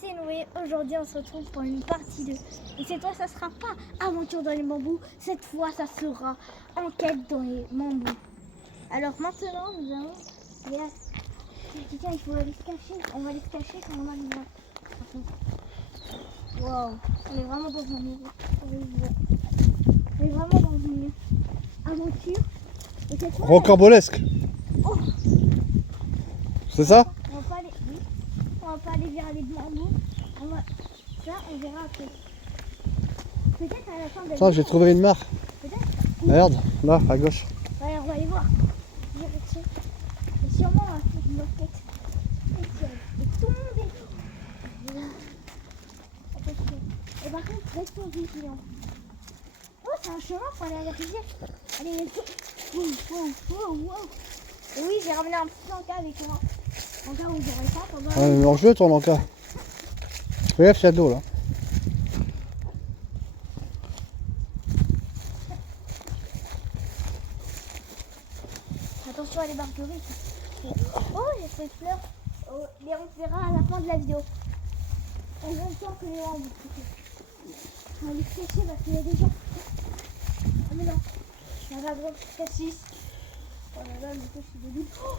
c'est Noé. Aujourd'hui, on se retrouve pour une partie 2. Et cette fois, ça sera pas aventure dans les bambous. Cette fois, ça sera enquête dans les bambous. Alors maintenant, nous allons... Tiens, il faut aller se cacher. On va aller se cacher quand on arrivera. Waouh, on est vraiment dans un niveau. On est vraiment dans une aventure. Et cette fois, Rocambolesque. Oh, C'est ça? on va pas aller... Oui. On va pas aller vers les bambous. Ça, on verra après. Peut-être à la fin de la Attends, j'ai trouvé une mare. Peut-être. Regarde, là, à gauche. Ouais, on va aller voir. Direction. Et sûrement, on va faire une enquête. Et tout le monde est là. Attention. Et par contre, restons vigilants. Oh, c'est un chemin pour aller à la rivière. Allez, let's go. Wow. Et oui, j'ai ramené un petit encas avec moi. En cas où j'aurais pas pendant... Ouais, mais en jeu ton encas. Fais gaffe, il y a de l'eau là. Attention à les marguerites. Oh, il y a cette fleur. Oh, mais on verra à la fin de la vidéo. En même temps que les bambous. On va les cacher parce qu'il y a des gens. Ah mais non. Il y a un dragon cassis. Oh là là, le coup, je suis débile. Oh,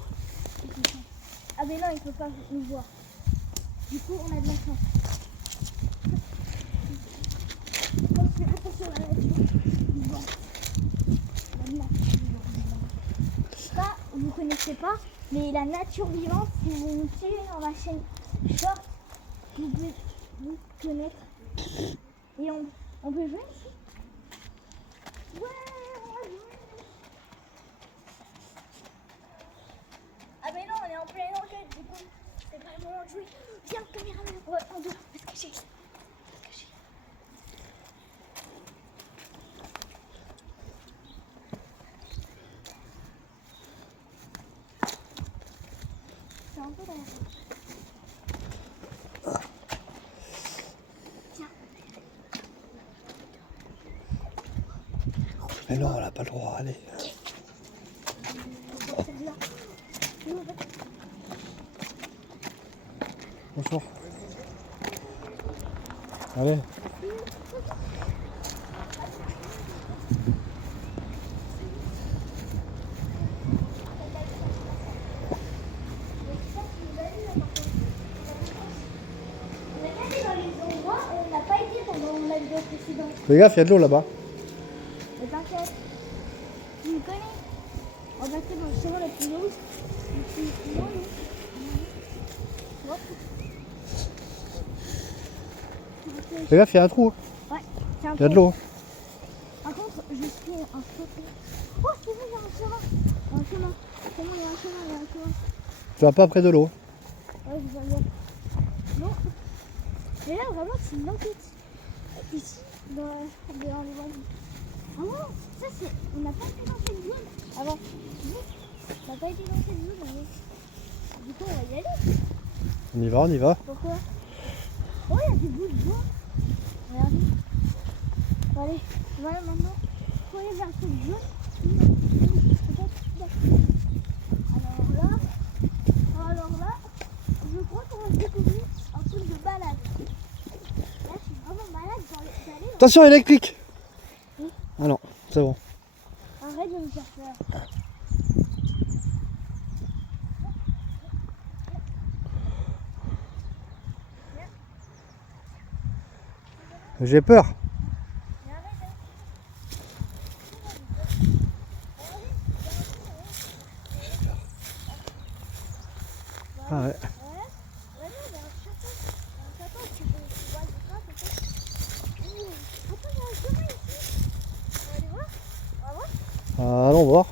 ah mais non, il ne peut pas nous voir. Du coup, on a de la chance. Attention à la nature. La nature vivante. Ça, vous ne connaissez pas, mais la nature vivante, si vous nous suivez dans ma chaîne short, vous pouvez vous connaître. Et on peut jouer ici? Ouais, on va jouer. Ah mais non, on est en pleine enquête, du coup, c'est pas le moment de jouer. Viens, caméraman, ouais, on doit se cacher. C'est un peu dans la tête. Tiens. Mais non, elle a pas le droit, allez. Celle-là. Bonjour. Allez. Fais gaffe, il y a de l'eau là-bas. Mais t'inquiète, tu me connais. On va passer dans le chemin le plus long. Fais gaffe, il y a un trou. Ouais, c'est un Il y a de l'eau. Par contre, je suis un sauté. Oh, c'est vrai, il y a un chemin. Il y a un chemin. C'est bon, il y a un chemin. Tu vas pas près de l'eau. Ouais, je vois bien. Non. Mais là, vraiment, c'est une enquête. Ici, dans les bambous. Ah non, ça c'est... On n'a pas été dans cette zone avant. On n'a pas été dans cette zone avant. Du coup, on va y aller. On y va. Pourquoi? Oh, il y a des bouts de bois. Regardez. Bon, allez, voilà maintenant. Faut aller vers cette zone. Alors là, je crois qu'on va découvrir un truc de balade. Là, je suis vraiment malade d'aller dans... Attention, électrique. Oui. Ah non, c'est bon. Arrête de me faire peur. J'ai peur. Ah ouais. Allons voir.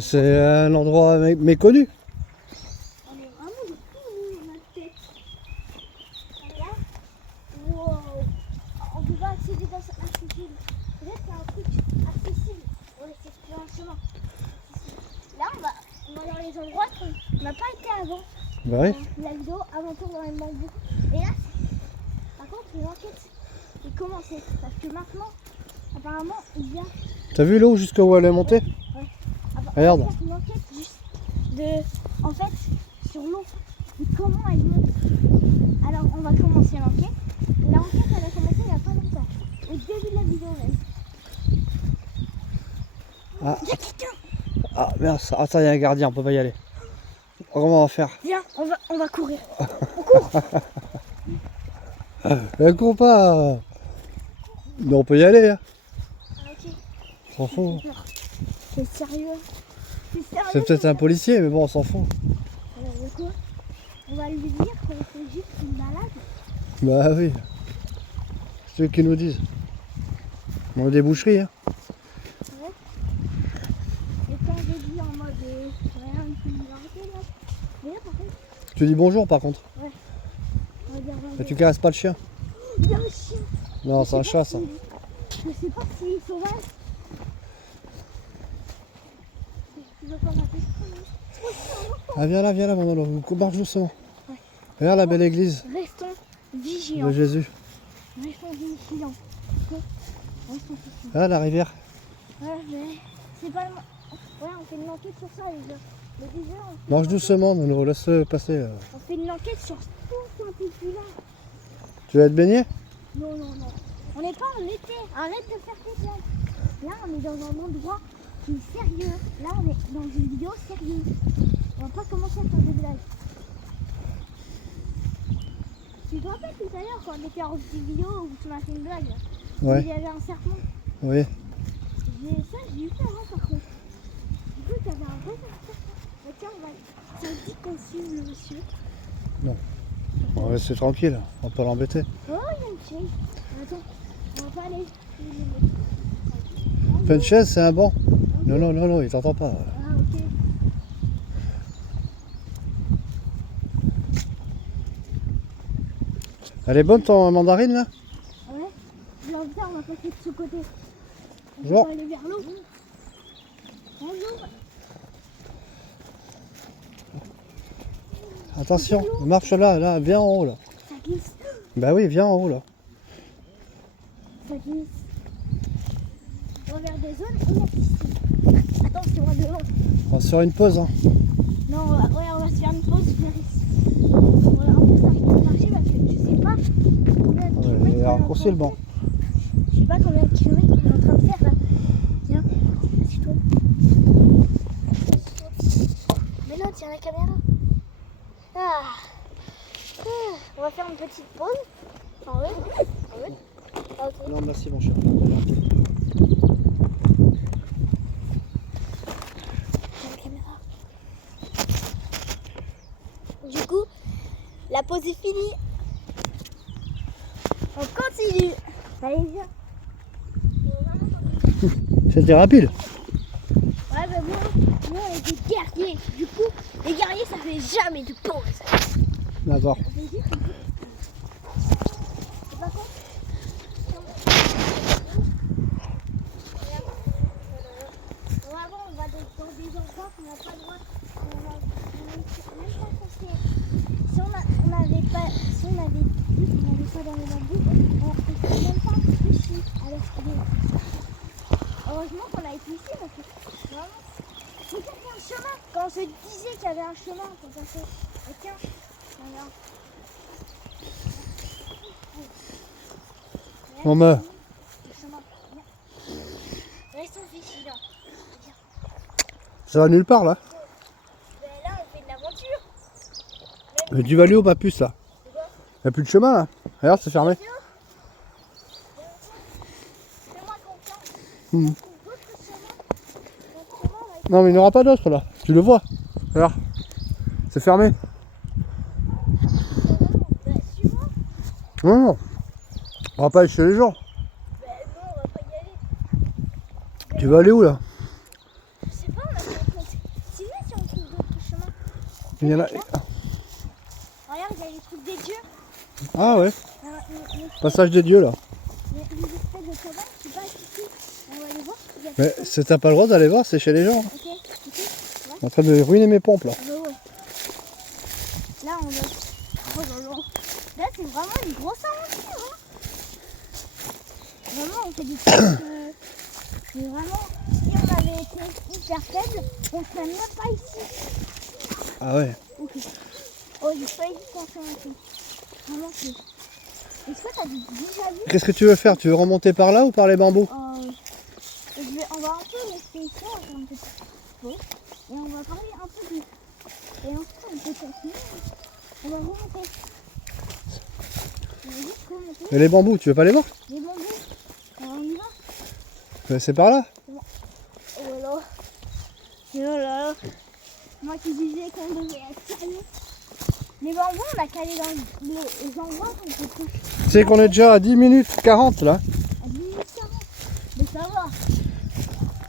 C'est un endroit méconnu. On est vraiment de tout dans notre tête. Là, wow. On peut pas accéder dans ce accessible. Peut-être qu'il y a un truc accessible. Ouais, c'est un chemin. Là, on va dans les endroits qu'on n'a pas été avant. Bah oui. La vidéo aventure dans les bambous. Et là, par contre, l'enquête est commencée. Parce que maintenant, apparemment, il vient. T'as vu l'eau jusqu'où elle est montée? Regarde. On va faire une enquête juste de. En fait, sur l'eau. Et comment elle monte. Alors, on va commencer l'enquête. L'enquête, elle a commencé il n'y a pas longtemps. Au début de la vidéo, même. Ah, Il y a quelqu'un. ah merde, attends, il y a un gardien, on peut pas y aller. Comment on va faire? Viens, on va courir. On court. Elle court pas. Mais on peut y aller, hein. Ah, ok. On s'en fout. C'est sérieux. C'est sérieux. C'est peut-être un policier, mais bon, on s'en fout. Alors, de quoi? On va lui dire qu'on fait juste une balade. Bah oui. C'est eux qui nous disent. On a des boucheries, hein. Ouais. Et quand je dis en mode rien, il faut nous arrêter là. Mais là, par contre, Tu dis bonjour par contre. on va dire Et tu caresses pas le chien? il y a un chien. Non, c'est un chat ça. Je sais pas s'il est sauvage. Tu veux pas m'appeler? Ah viens là, mon Lolo. Marche doucement. Regarde la belle église Restons vigilants. de Jésus. Restons vigilants. Ok. Restons vigilants. Ah la rivière. Ouais, mais c'est pas le... Ouais, on fait une enquête sur ça déjà. Mais déjà, Marche doucement, Nono. Laisse passer. on fait une enquête sur tout un peu plus là. Tu vas te baigner? Non. On n'est pas en été. Arrête de faire tes blagues. Là, on est dans un endroit qui est sérieux. Là, on est dans une vidéo sérieuse. On va pas commencer à faire des blagues. Tu te rappelles tout à l'heure quand on était en petite vidéo où tu m'as fait une blague là, où Ouais. il y avait un serpent. Oui. J'ai eu peur hein, par contre. Du coup, tu avais un vrai serpent. Mais tiens, ça te dit qu'on suive le monsieur. On va rester tranquille. On va pas l'embêter. Oh, il y a une chaise. Attends, on va pas aller. Fais une chaise, c'est un banc. Non, il t'entend pas. Ah, ok. Elle est bonne ton mandarine là? Ouais. Là, on va passer de ce côté. On Bonjour. va aller vers l'eau. Bonjour. Attention, marche là, viens en haut là. Ça glisse. Bah oui, viens en haut là. Ça glisse. On va vers des zones inaccessibles. Attention à devant. On va se faire une pause. Hein. Non, on va se faire une pause vers ici. Voilà, en plus, ça va marcher parce que je sais pas combien de kilomètres. Il on est a en raccourci train le de banc. faire. Je sais pas combien de kilomètres on est en train de faire là. Viens, assieds-toi. Mais là, tiens la caméra. On va faire une petite pause. En haut. Ah, ok. Non, merci mon cher. La caméra. Du coup, la pause est finie. On continue. Allez, viens. C'était rapide. Ouais, mais moi, on est des guerriers. Du coup, les guerriers, ça fait jamais de pause. D'accord. On fait juste une petite- Et par contre, avant, on va dans des endroits qu'on n'a pas le droit. On n'est même pas censé. Si on n'avait pas, si on avait dit qu'on n'allait pas dans les bambous, on ne peut même pas ici à l'escalier. Heureusement qu'on a été ici parce que vraiment, regarde, il y a un chemin. Quand on se disait qu'il y avait un chemin pour passer. Et tiens, regarde. On me. Le chemin. Restons vigilants. Ça va nulle part là. Ben là, on fait de l'aventure. Mais tu vas aller où pas plus là? Il n'y a plus de chemin là. Regarde, c'est fermé. Fais-moi confiance. Hmm. On trouve d'autres chemins. Notre chemin va être Non, mais il n'y en aura pas d'autres là. Tu le vois. Regarde. C'est fermé. Ben, suis-moi. Non. On va pas aller chez les gens. Ben non, on va pas y aller. Tu vas aller où là? Je sais pas, on a pas compté. C'est mieux si on trouve d'autres chemins. Il y en a. Regarde, il y a les trucs des dieux. Ah ouais. Les Passage des dieux là. espèces de cabanes qui passent ici. On va aller voir. Il y a Mais t'as pas le droit d'aller voir, c'est chez les gens. Ok, ok. Je suis en train de ruiner mes pompes là. Ah bah ouais. Là, on a... Oh là là. Là, c'est vraiment une grosse aventure. Hein. Vraiment, on fait des trucs... Mais vraiment, si on avait été hyper faible, on serait même pas ici. Ah ouais. Ok. Oh, j'ai pas eu de confirmation. Vraiment, c'est. Est-ce que t'as déjà vu Qu'est-ce que tu veux faire? Tu veux remonter par là ou par les bambous? On va un peu rester ici, on va faire un petit peu. Et on va parler un peu de. Et ensuite, on peut continuer. On va remonter. On va juste remonter. Et les bambous, tu veux pas les voir? Les bambous. Alors, on y va. C'est par là. Oh là là. Oh là là. Moi qui disais qu'on devait être sérieux. Les bambous, on a calé dans les endroits qu'on peut toucher. Tu sais qu'on est déjà à 10 minutes 40 là. À 10 minutes 40. Mais ça va.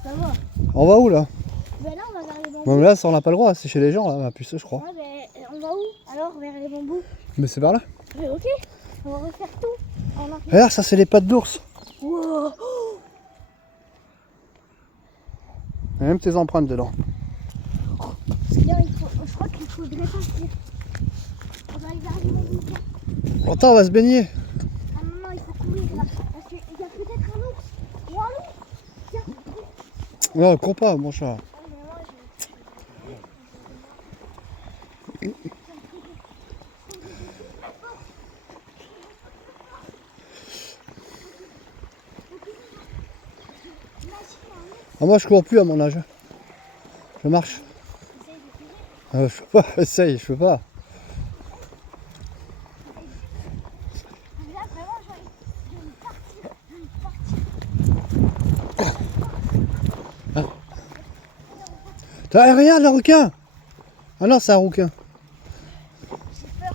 Ça va. On va où là? Ben là, on va vers les bambous. Non mais là ça on n'a pas le droit, c'est chez les gens là, plus je crois. Ouais, ben on va où? Alors, vers les bambous. Mais c'est par là. Mais ok. On va refaire tout. On a... Regarde, ça c'est les pattes d'ours. Wow. Il y a même tes empreintes dedans. Bien, je crois qu'il faudrait partir. On va aller vers les bambous. Attends, on va se baigner. Ah non, il faut courir là. Parce qu'il y a peut-être un ours. Ou un loup. Tiens. Non, cours pas mon chat. Oh, mais moi, Ah, moi je cours plus à mon âge. Je marche. Je peux pas, essaye, je peux pas. là, vraiment, je vais partir. Ah, regarde le requin. Ah non, c'est un rouquin. J'ai peur.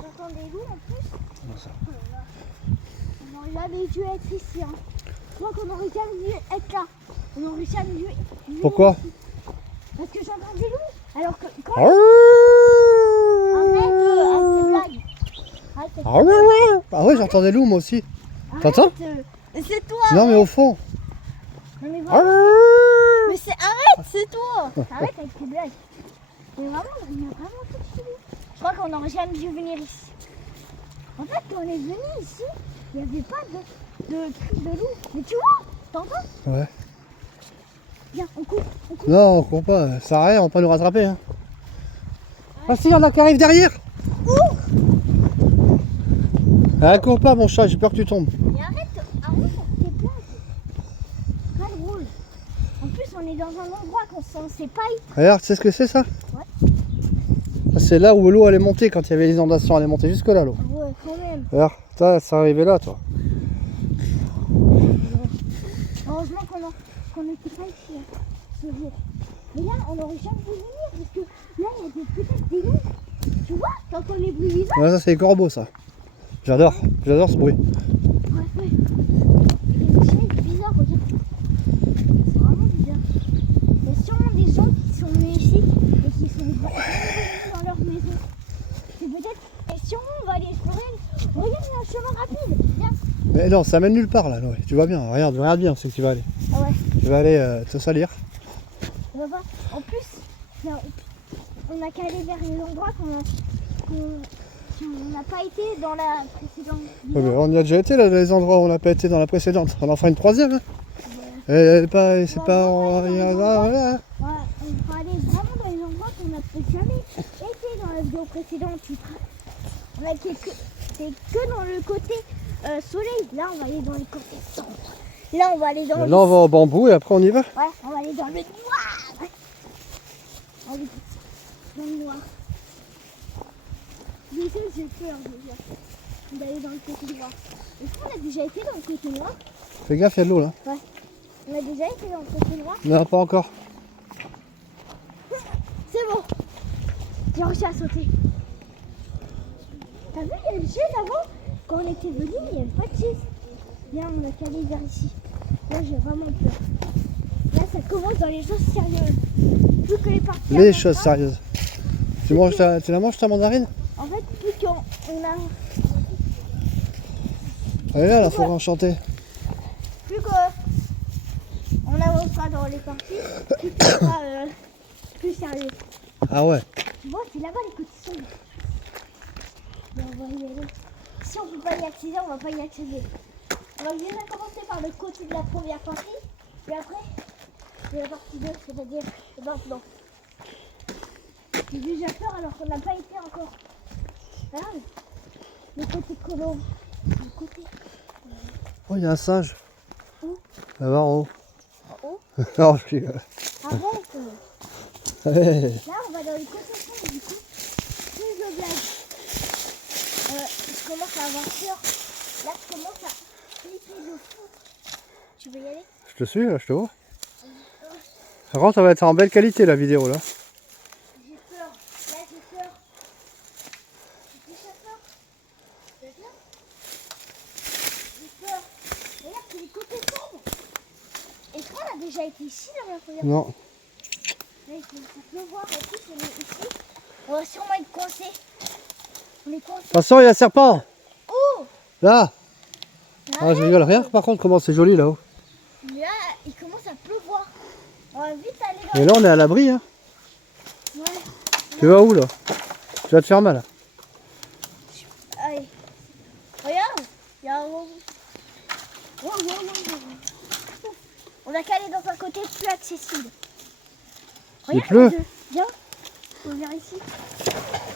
J'entends des loups en plus. Comment ça? Oh là là. On n'aurait jamais dû être ici. Hein. Je crois qu'on aurait jamais dû être là. On aurait jamais dû être Pourquoi? ici. Parce que j'entends des loups. Alors que quand. Ah Arrête tes blagues. Arrête tes blagues. Ah ouais, j'entends des loups moi aussi. T'entends? C'est toi. Non mais au fond. Non mais voilà. Mais c'est arrête, c'est toi. Arrête avec tes blagues. Mais vraiment, il y a vraiment tout de suite. Je crois qu'on n'aurait jamais dû venir ici. En fait, quand on est venu ici, il n'y avait pas de truc de loup. Mais tu vois, t'entends? Ouais. Viens, on coupe, on coupe. Non, on court pas, ça sert à rien, on va pas nous rattraper. Hein. Ah si, il y en a qui arrive derrière. Ah, cours pas mon chat, j'ai peur que tu tombes. Mais arrête avec tes blagues. Pas drôle. En plus, on est dans un endroit qu'on ne sait pas y. Regarde, tu sais ce que c'est ça? Ouais. Ça, c'est là où l'eau allait monter quand il y avait les inondations, elle est montée jusque là l'eau. Ouais, quand même. Regarde, toi, ça arrivait là toi. Heureusement qu'on n'était pas ici hein, ce jour. Mais là, on n'aurait jamais dû venir parce que là, il y a peut-être des loups. Tu vois, t'entends les bruits bizarres? Ouais, ça c'est les corbeaux ça. J'adore ce bruit. Ouais, ouais. Et le chien il est bizarre, regarde. C'est vraiment bizarre. Il y a sûrement des gens qui sont venus ici et qui sont revenus dans leur maison. C'est peut-être. Et sûrement on va aller explorer. Regarde, il y a un chemin rapide. Viens. Mais non, ça mène nulle part là, Noé. Tu vois bien, regarde bien, c'est que tu vas aller. Ah ouais. Tu vas aller te salir. On va voir. En plus, on a qu'à aller vers les endroits on n'a pas été dans la précédente vidéo. Ouais, mais on y a déjà été là, dans les endroits où on n'a pas été dans la précédente. On en fera une troisième. Hein. C'est pas. Ouais, Voilà. on va aller vraiment dans les endroits qu'on n'a jamais été dans la vidéo précédente. On a été que dans le côté soleil. Là, on va aller dans le côté sombre. Là, on va aller dans Là, on va au bambou et après on y va. Ouais, on va aller dans le noir. On va aller dans le noir. Déjà, j'ai peur déjà d'aller dans le côté noir. Est-ce qu'on a déjà été dans le côté noir? Fais gaffe, il y a de l'eau là. Ouais. On a déjà été dans le côté noir? Non, pas encore. C'est bon. J'ai réussi à sauter. T'as vu, il y a une chaise avant? Quand on était venu, il n'y avait pas de chaise. Là, on a qu'à aller vers ici. Là, j'ai vraiment peur. Là, ça commence dans les choses sérieuses. Plus que les parties. Les choses sérieuses. Tu la manges ta mandarine? En fait, plus qu'on a. Elle est là, la forêt enchantée. Plus qu'on avancera dans les parties, plus que ça sera plus sérieux. Ah ouais. Tu vois, c'est là-bas les côtés sombres. Mais on va y aller. Si on ne peut pas y accéder, on va pas y accéder. On va bien commencer par le côté de la première partie. Et après, c'est la partie 2, c'est-à-dire maintenant. J'ai déjà peur alors qu'on n'a pas été encore. Regarde, le côté collant. Le côté. Oh, il y a un singe. Où? Là-bas en haut. En haut. Non, je rigole. Arrête. Ouais. Là, on va dans le côté sombre du coup. Plus de blagues. Je commence à avoir peur. Là, je commence à flipper de fou. Tu veux y aller? Je te suis, là, je te vois. Par contre, ça va être en belle qualité la vidéo là. J'ai peur. Là, j'ai peur. J'ai déjà peur. Tu as peur? J'ai peur. Regarde, c'est les côtés sombres. Est-ce qu'on a déjà été ici la dernière fois? Non. Là, il commence à pleuvoir. En plus, on est ici. On va sûrement être coincé. On est coincé. Attention, il y a un serpent. Oh! Là. Ah, je rigole. Regarde par contre comment c'est joli là-haut. Là, il commence à pleuvoir. On va vite aller dans Et là, on est à l'abri. Hein. Ouais. Tu vas où là? Tu vas te faire mal. Allez. Regarde. Il y a un... Wow, wow, wow, wow. On a qu'à aller dans un côté plus accessible. Il pleut. les deux. Viens. On vient ici.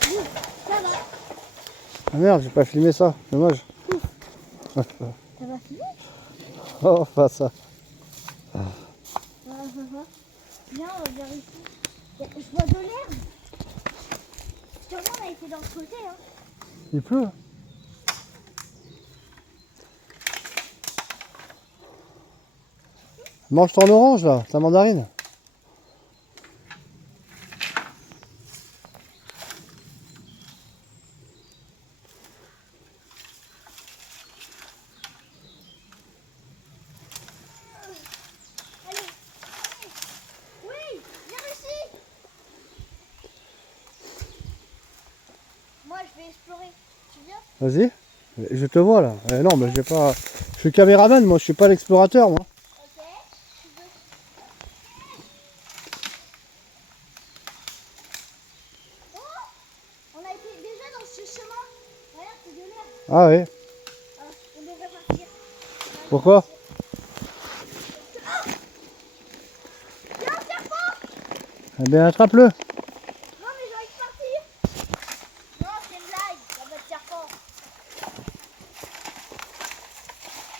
Oui, ça va. Ah merde, j'ai pas filmé ça. Dommage. Ça va finir. Oh, pas ça. Viens, on vient ici. Je vois de l'herbe. Sûrement, on a été dans ce côté. Hein. Il pleut. Mange ton orange là, ta mandarine. Oui, viens ici. Moi, je vais explorer. Tu viens? Vas-y. Je te vois là. Non, mais je vais pas. Je suis caméraman, moi, je suis pas l'explorateur, moi. Ok. Tu veux? Oh, on a été déjà dans ce chemin. Regarde, c'est de l'herbe. Ah oui. On devrait partir. Pourquoi? Il y a un serpent. Eh bien, attrape-le. Non, mais j'ai envie de partir. Non, c'est une blague. Il y a pas de serpent.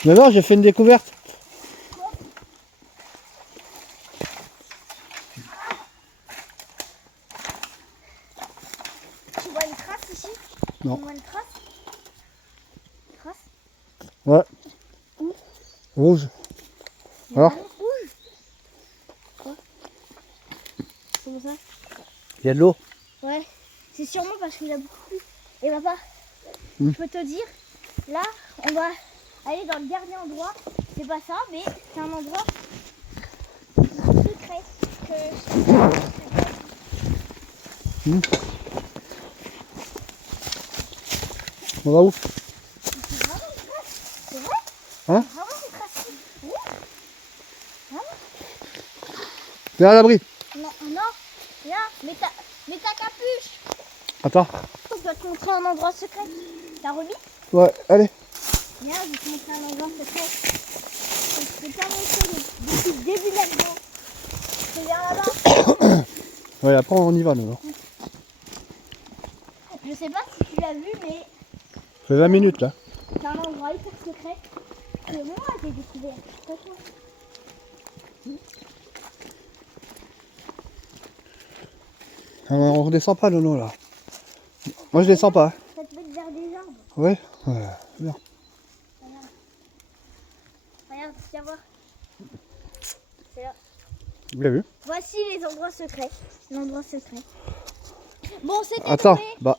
Mais non, j'ai fait une découverte. Tu vois une trace ici? Non. Tu vois une trace? Trace? Ouais. Où? Rouge. Il y a Alors? un rouge. Quoi? Comment ça? Il y a de l'eau. Ouais, c'est sûrement parce qu'il a beaucoup plu. Et papa, Hmm. je peux te dire, là, on va aller dans le dernier endroit. C'est pas ça, mais c'est un endroit secret que Hmm. On va où? c'est vraiment une trace. C'est vrai? Hein? C'est vraiment une trace. Oui. Viens à l'abri. Non, non, viens, mets ta capuche. Attends. Je dois te montrer un endroit secret. T'as remis? Ouais, allez. Viens, je vais te montrer un endroit secret. Je t'ai pas montré depuis le début de la vidéo. C'est vers là-bas. Ouais, après on y va nous. Hein. Je sais pas si tu l'as vu, mais Ça fait 20 minutes là. c'est un endroit hyper secret que moi j'ai découvert. Pas toi. On redescend pas Nono là. Moi je descends pas. Ça te met vers des arbres. Ouais. Ouais. Bien. Regarde. Regarde, viens voir. C'est là. Vous l'avez vu? Voici les endroits secrets. L'endroit secret. Bon, c'était Attends. Noé. Bah.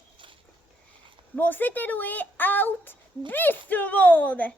Bon, c'était Noé. Out. Bis tout le monde.